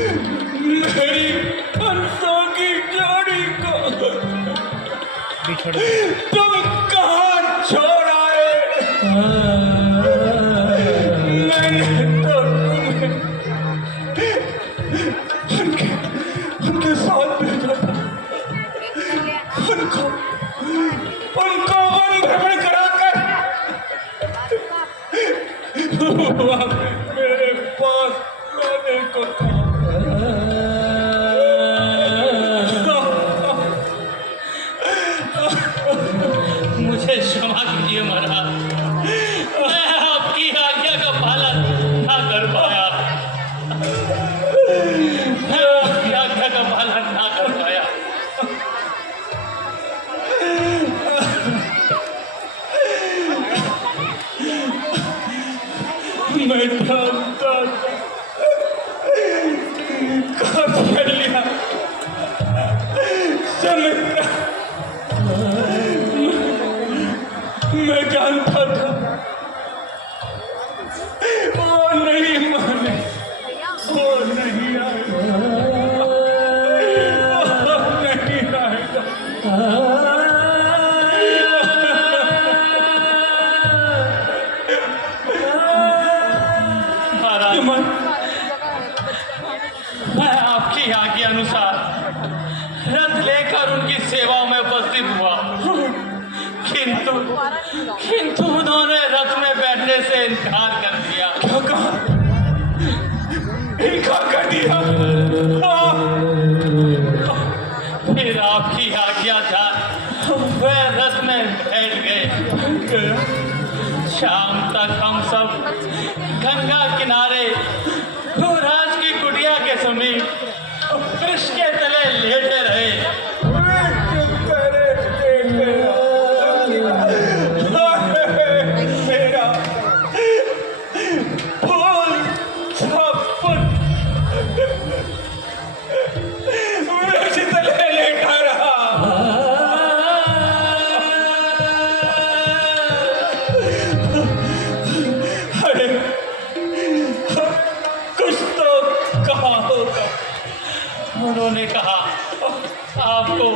मेरी हंसों की जोड़ी को तुम कहाँ छोड़ आए? मैंने तो तुम्हें उनके साथ भेजा था, उनको वन भ्रमण कराकर मेरे पास लाने को था। मुझे क्षमा कीजिए महाराज, मैं आपकी आज्ञा का पालन ना कर पाया, मैं आपकी आज्ञा का पालन ना कर पाया। मैं जानता था कौशल्या सुमित्रा, मैं जानता था वो नहीं माने, वो नहीं आएगा, वो नहीं आएगा। महाराज, मैं आपकी आज्ञा अनुसार रथ लेकर उनकी सेवा में उपस्थित हुआ, किंतु उन्होंने रथ में बैठने से इनकार कर दिया। क्या कहा? इनकार कर दिया? फिर आपकी आज्ञा था वह रथ में बैठ गए। शाम तक हम सब गंगा किनारे युवराज की कुटिया के समीप वृक्ष के तले लेटे रहे। मेरा फूल छप्पन वृक्ष तले लेटा रहा। अरे कुछ तो कहा होगा। उन्होंने कहा आपको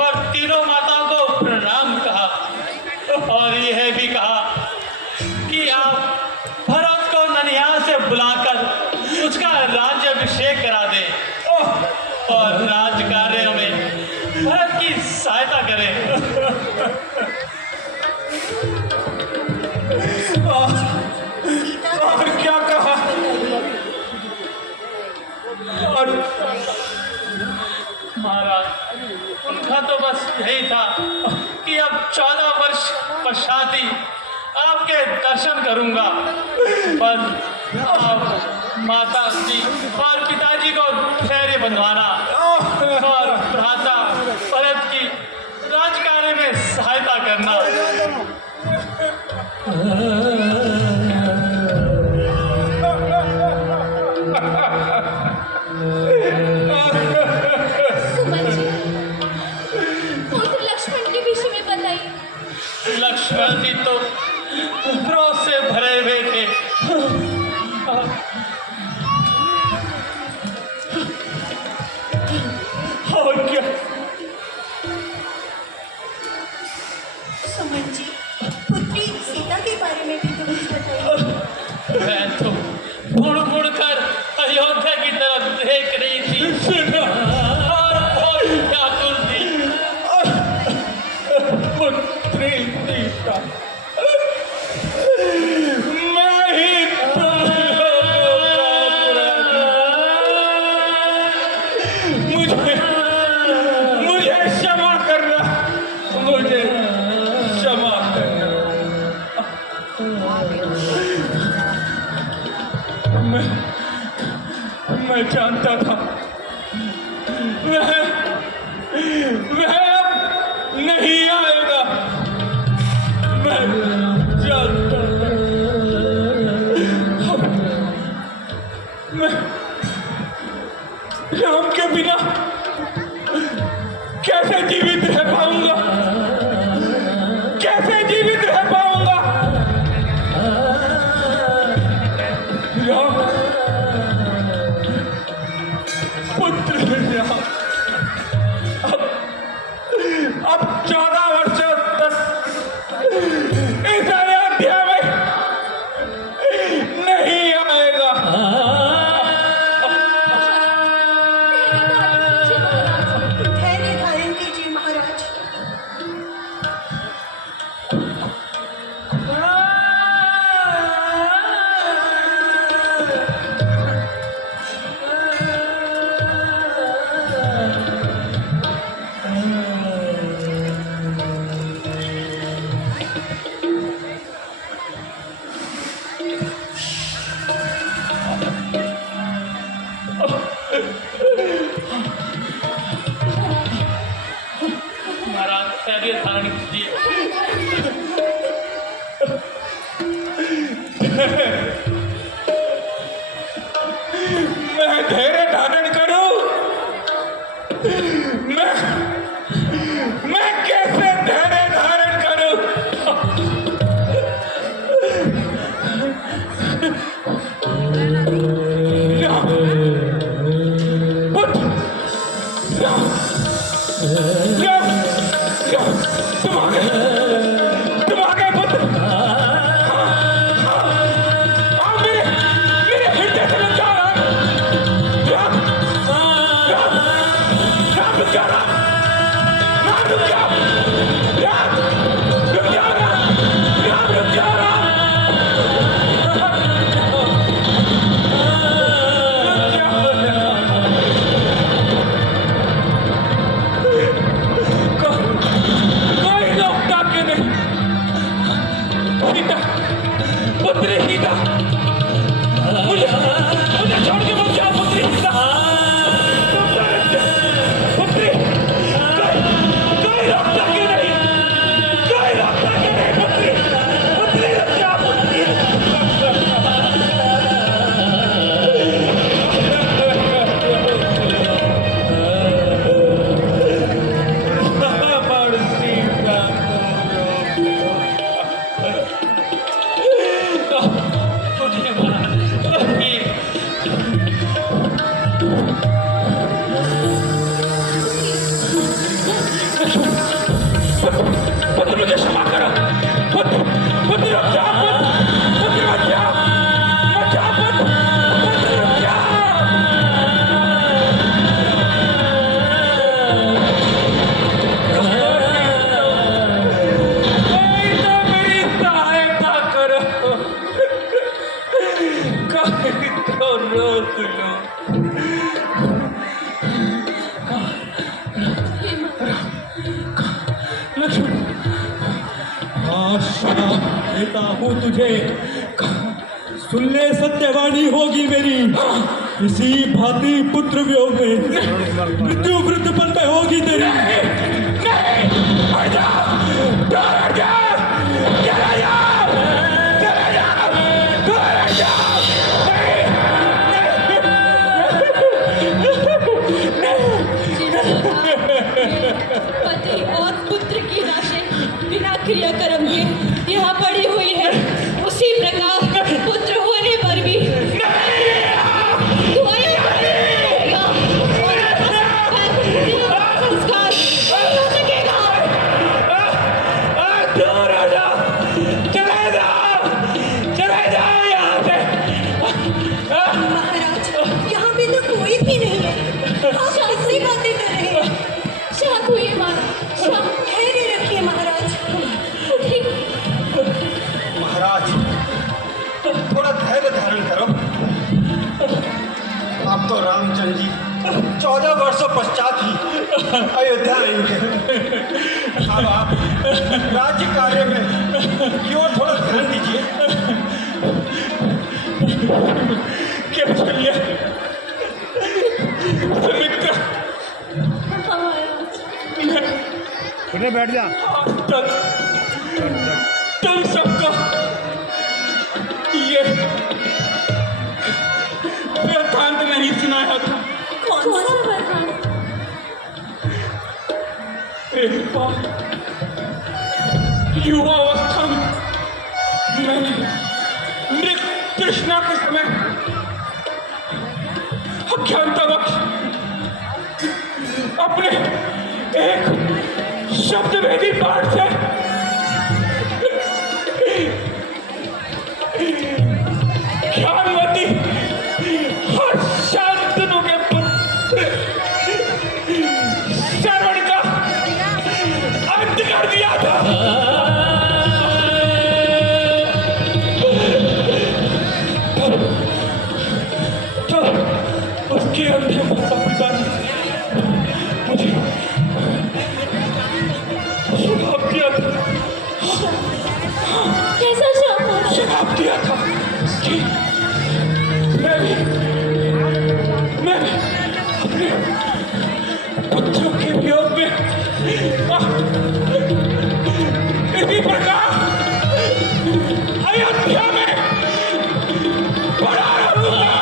और तीनों माताओं को प्रणाम कहा, और यह भी कहा कि आप भरत को ननिहाल से बुलाकर उसका राज्याभिषेक करा दें और राज कार्यों में भरत की सहायता करें। और क्या कहा? और महाराज, उनका तो बस यही था कि अब 14 वर्ष पश्चात ही आपके दर्शन करूंगा, पर आप माता जी और पिताजी को फेरे बंधवाना और भ्राता भरत की राजकार्य में सहायता करना। लक्ष्मण के विषय में बताइए। लक्ष्मण जी तो क्रोध से भरे हुए थे, और क्या? सुमन जी, पुत्री सीता के बारे में भी तो कुछ बताइए। मैं तो मुड़ मुड़ कर अयोध्या की तरफ देख रही थी और बहुत व्याकुल थी। पुत्री सीता, मैं ही तुम मुझे क्षमा करना, मुझे क्षमा करना। मैं जानता था वह अब नहीं आएगा। मैं जानता था मैं राम के बिना कैसे जीवित रह पाऊंगा, कैसे जीवित रह पाऊंगा। राम महाराज धैर्य धारण कीजिए। मैं धैर्य धारण करूं? मैं कैसे धैर्य धारण करूं? तुम्हारे पुत्र मेरे हृदय से लग जा रहा है। राम रुक जा रहा, राम रुक जा, राम रुक जा रहा, राम रुक जा रहा। कोई रोकता क्यों नहीं? सीता, पुत्री सीता, मुझे छोड़ के मत जाओ पुत्री सीता। पुत्री, कोई रोकता क्यों नहीं? कोई रोकता क्यों नहीं पुत्री? पुत्री रुक जा पुत्री। हमारी सीता तुझे महाराज ये पुत्र मुझे क्षमा करो। पुत्र रुक जा, पुत्र मत जा, मत जा पुत्र रुक जा। कोई तो मेरी सहायता करो, कोई तो रोक लो। लक्ष्मण, आशा देता हूँ तुझे, सुन ले सत्यवाणी होगी मेरी। इसी भांति पुत्र वियोग में मृत्यु मृत्युपन में होगी तेरी। हट जा, दूर हट जा, चला जा, चला जा, दूर हट जा। पति और पुत्र की लाशें बिना क्रियाकर्म के यहाँ पड़ी हुई है। उसी प्रकार पुत्र होने पर भी तू आया रहेगा और संस्कार नहीं हो सकेगा। दूर हो जा, चले जाओ, चले जाओ यहाँ से। महाराज, यहाँ पे तो कोई भी नहीं है। आप किससे बातें कर रहे हैं? शांत हुई महाराज, शांत धैर्य रखिए महाराज। उठिए। महाराज थोड़ा धैर्य धारण करो। अब तो रामचंद्र जी 14 वर्षों पश्चात ही अयोध्या आएंगे। अब आप राज्य कार्य में की ओर थोड़ा ध्यान दीजिए। क्या चलिए सुमित्रा, उन्हें बैठ जा। तक तुम सबको ये वृत्तांत नहीं सुनाया था। कौन सा वरदान? एक बार युवावस्था में मैंने मृत तृष्णा के समय अज्ञानतावश अपने एक शब्द भेदी पाठ से ज्ञानवती और शांतनु के पुत्र श्रवण का अंत कर दिया था। तो उसके अंधे माता पिता ने मुझे श्राप दिया था। कैसा शाप? श्राप दिया था कि मैं पुत्रों के वियोग में इसी प्रकार अयोध्या में पड़ा रहूंगा।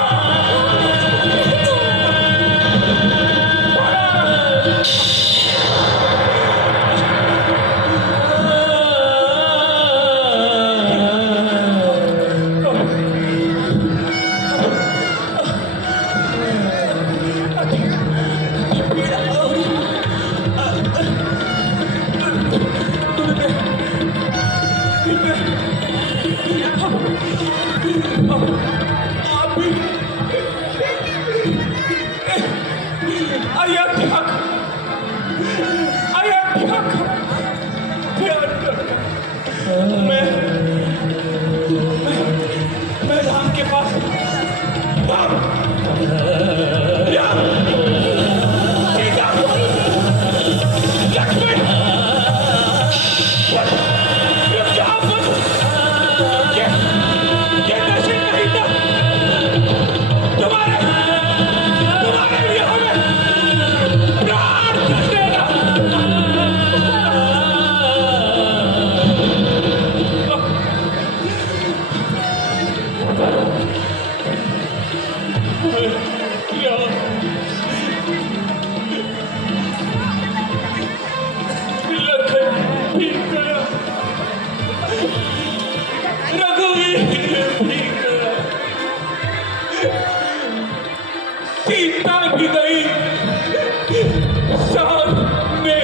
मैं राम के पास सीता भी गई साथ में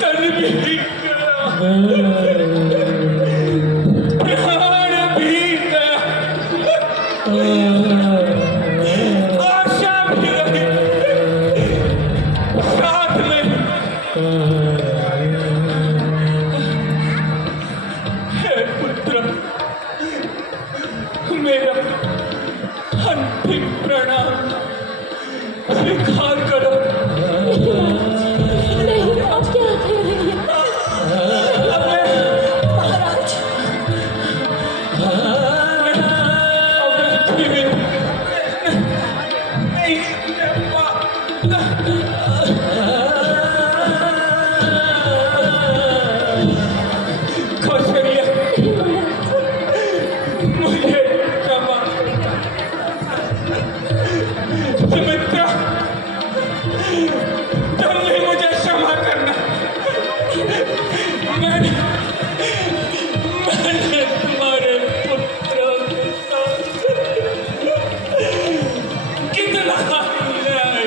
तन भी गया, प्राण भी गया, आशा भी गई साथ में। हे पुत्र, मेरा अंतिम प्रणाम स्वीकार करो। नहीं, आप क्या कह रही हैं? महाराज, मुझे क्षमा, सुमित्रा, तुम भी मुझे क्षमा करना। मैंने तुम्हारे पुत्रों के साथ कितना अन्याय।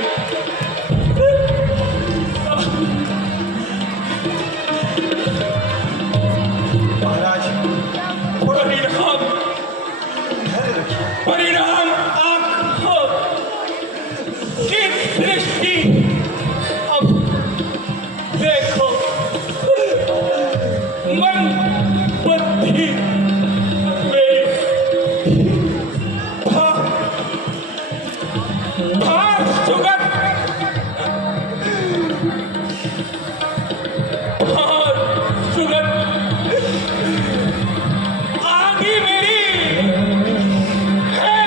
महाराज परिणाम आपको की दृष्टि अब देखो। मन बुद्धि मेरी भार सुगत आगे मेरी है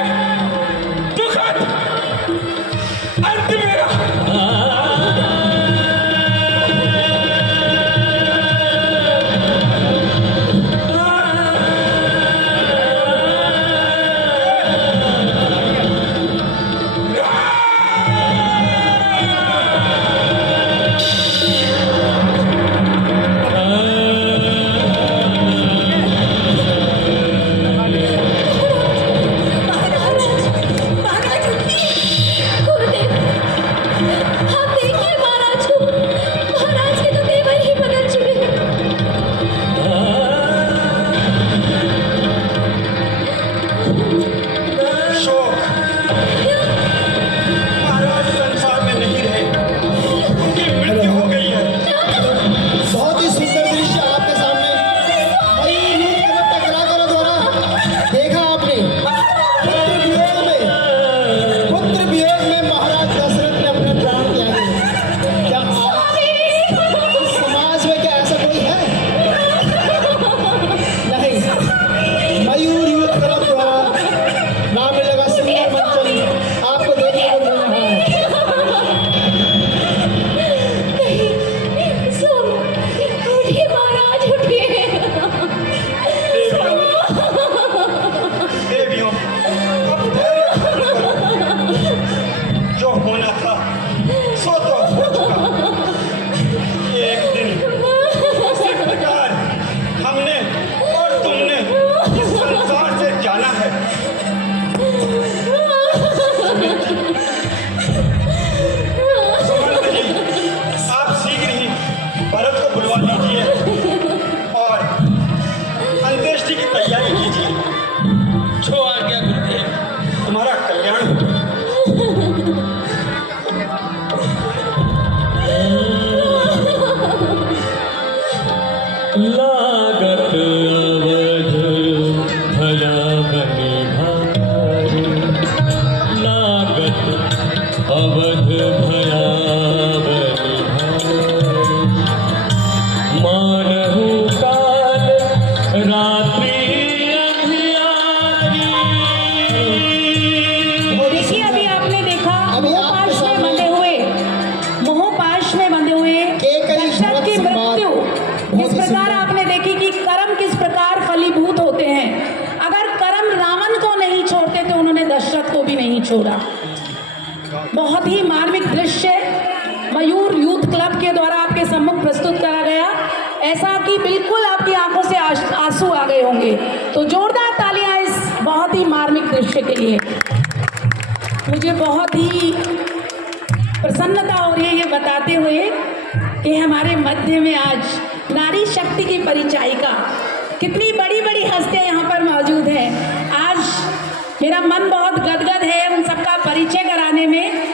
छोड़ा। बहुत ही मार्मिक दृश्य मयूर यूथ क्लब के द्वारा आपके सम्मुख प्रस्तुत करा गया, ऐसा कि बिल्कुल आपकी आंखों से आंसू आ गए होंगे। तो जोरदार तालियां इस बहुत ही मार्मिक दृश्य के लिए। मुझे बहुत ही प्रसन्नता हो रही है ये बताते हुए कि हमारे मध्य में आज नारी शक्ति की परिचायिका, कितनी बड़ी बड़ी हस्तियां यहाँ पर मौजूद हैं। आज मेरा मन बहुत गदगद है उन सबका परिचय कराने में।